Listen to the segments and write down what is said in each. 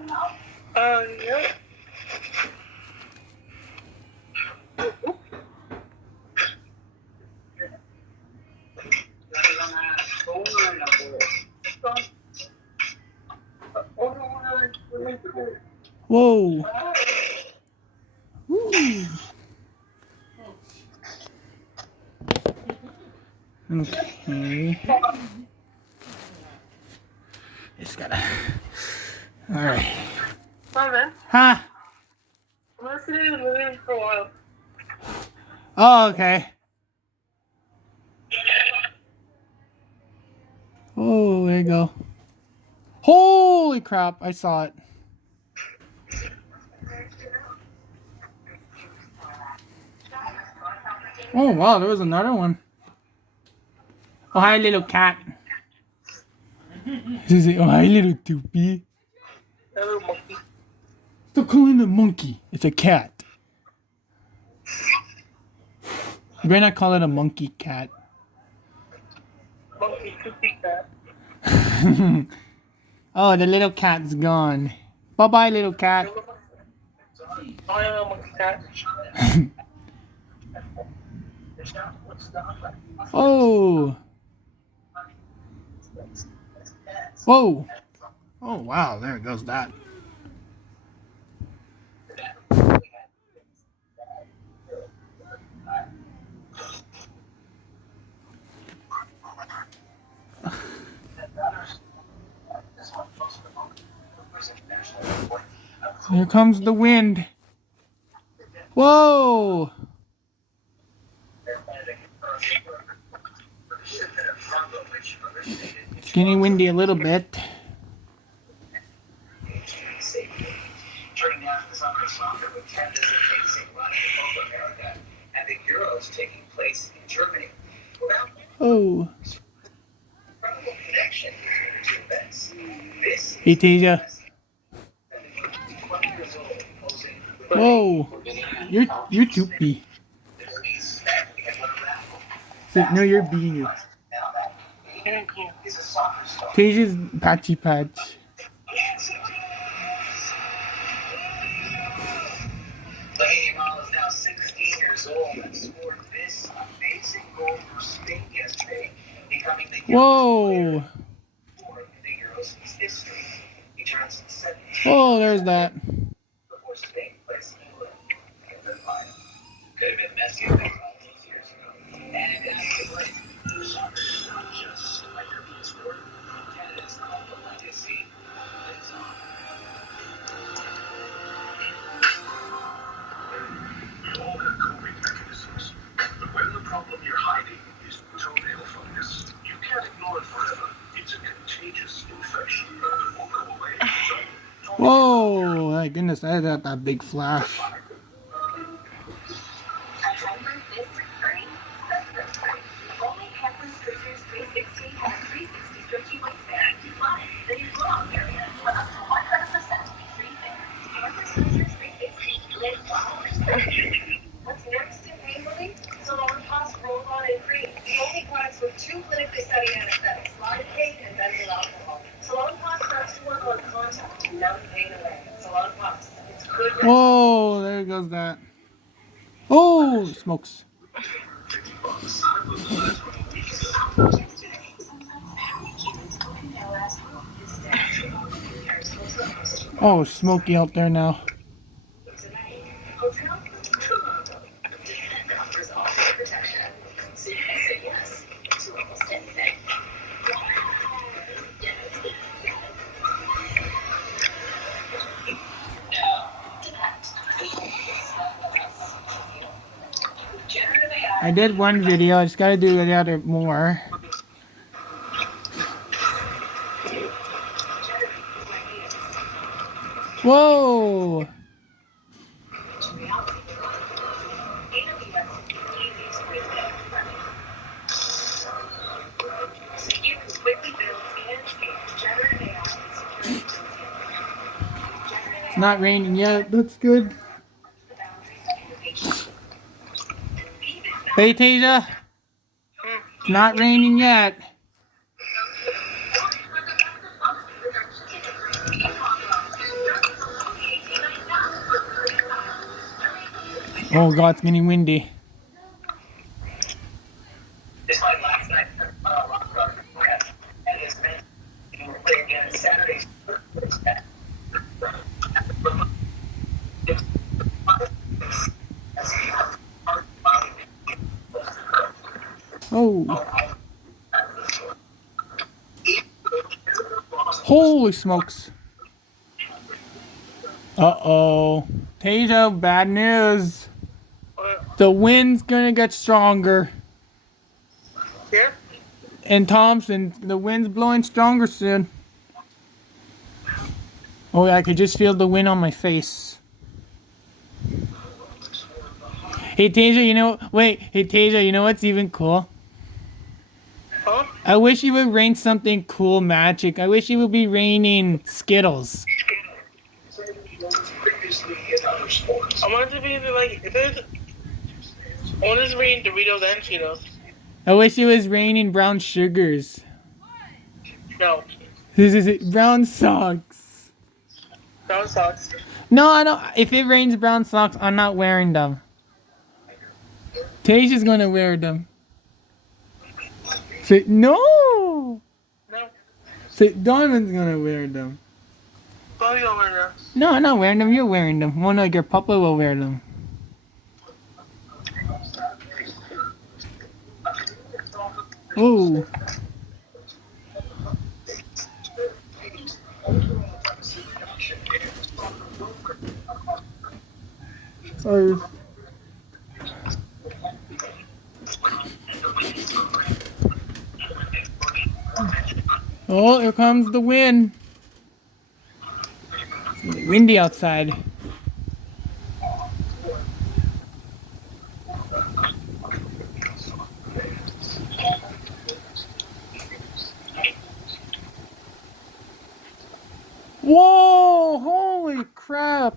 Yeah. Whoa. Woo. Okay. Just gotta. Alright. Simon, Huh? I'm gonna sit in the movie for a while. Oh, okay. Oh, there you go. Holy crap, I saw it. Oh, wow, there was another one. Oh, hi, little cat. She say, oh, hi, little toopy. Hello, monkey. Stop calling it a monkey. It's a cat. You better not call it a monkey cat. Monkey, poopy cat. Oh, the little cat's gone. Bye-bye, little cat. I am a monkey cat. Oh. Whoa. Oh, wow, there goes that. Here comes the wind. Whoa. It's getting windy a little bit. Turning down the summer soccer with Canada's amazing run in Copa America and the Euros taking place in Germany. Well, Oh. incredible connection between the two events. This Hey, Tasia. 20 years old posing with Whoa. You're toopy. No, you're being you. is a soccer star. Tasia's patchy patch. Lamine Yamal is now 16 years old and scored this amazing goal for Spain yesterday, becoming the Whoa. fourth in the Euros history. He turns 17 Oh, there's that. before Spain plays England in the final. Could have been messy all those years ago. And after the break, soccer is not just a European sport. Canada's Copa legacy lives on. We all have coping mechanisms, but when the problem you're hiding is toenail fungus, you can't ignore it forever. It's a contagious infection that won't go away. So, Whoa. My goodness, I got that big flash. what's next in painfully? Salon Pass roll on and cream. The only products with two clinically studied anesthetics, lidocaine and benzyl alcohol. Salon Pass starts to work on contact to numb pain away. Salon Pass. It's good. Whoa, there goes that. Oh, smokes. Oh, smoky out there now. I did one video, I just gotta do the other more. Whoa! It's not raining yet, that's good. Hey Tasia, it's not raining yet. Oh god, it's getting windy. Despite last night's rock star progress, and his men will play again Saturday's first match. Oh. Holy smokes. Uh-oh. Tasia, bad news. The wind's gonna get stronger. Here? And Thompson, the wind's blowing stronger soon. Oh, I could just feel the wind on my face. Hey, Tasia, Hey, Tasia, you know what's even cool? Huh? I wish it would rain something cool magic. I wish it would be raining Skittles. Previously in other sports. I want it to be like, if there's, I want it to be Doritos and Cheetos. I wish it was raining brown sugars. No. Brown socks. Brown socks. No, I don't. If it rains brown socks, I'm not wearing them. Tasia's gonna wear them. Say no. No. Say Donovan's gonna wear them. Probably over there. No, I'm not wearing them. You're wearing them. One of your papa will wear them. Oh. Oh. Oh, here comes the wind. It's windy outside. Whoa! Holy crap!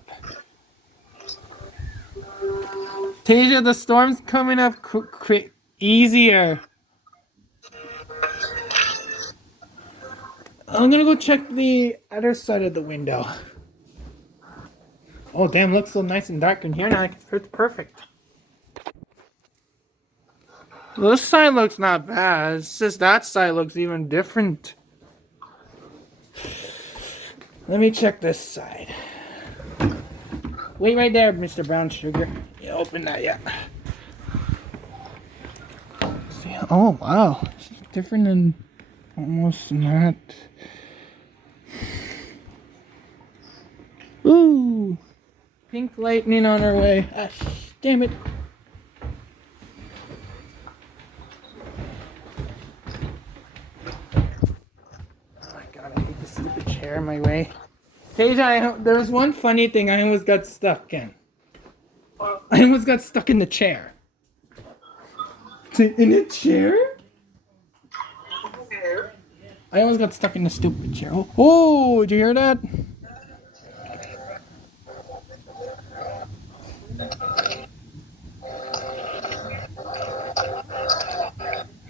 Tasia, the storm's coming up easier. I'm gonna go check the other side of the window. Oh damn, looks so nice and dark in here now. It's perfect. This side looks not bad. It's just that side looks even different. Let me check this side. Wait right there, Mr. Brown Sugar. Yeah, open that, yeah. See, oh wow, it's different than almost not. Ooh, pink lightning on our way. Ah, damn it. Oh my god, I hate this stupid chair in my way. Tasia, there was one funny thing I almost got stuck in. I almost got stuck in the chair. In a chair? I almost got stuck in the stupid chair. Oh, did you hear that?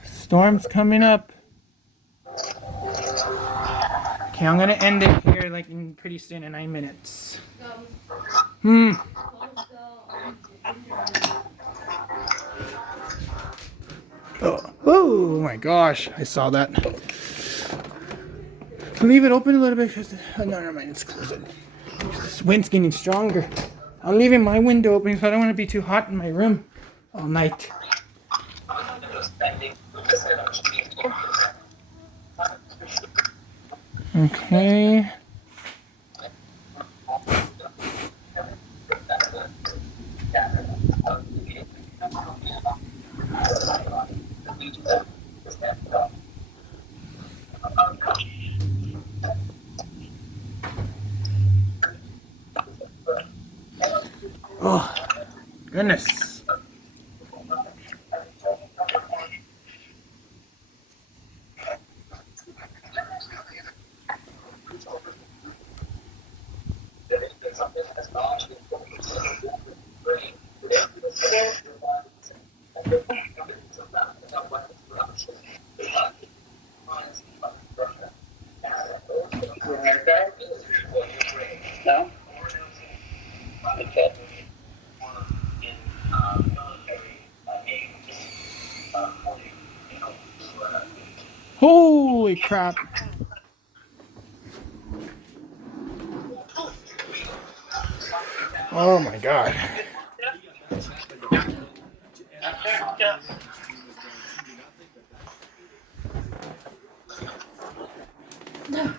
Storm's coming up. Okay, I'm gonna end it here like in pretty soon in 9 minutes. Oh my gosh, I saw that. Leave it open a little bit because no, never mind, let's close it. This wind's getting stronger. I'm leaving my window open so I don't want to be too hot in my room all night. Okay. Oh, goodness. No? Okay. Holy crap. Oh my god. Yeah.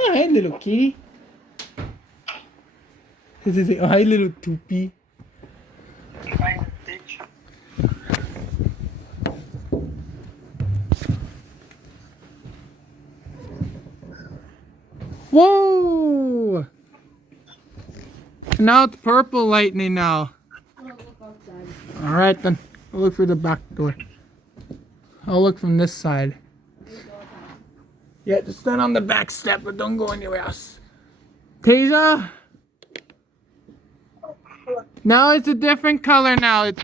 Oh, hi, little kitty. This is oh, hi, little toopy. Find the ditch. Whoa! Now it's purple lightning now. Alright then. I'll look for the back door. I'll look from this side. Yeah, just stand on the back step, but don't go anywhere else. Tasia? Now it's a different color now. It's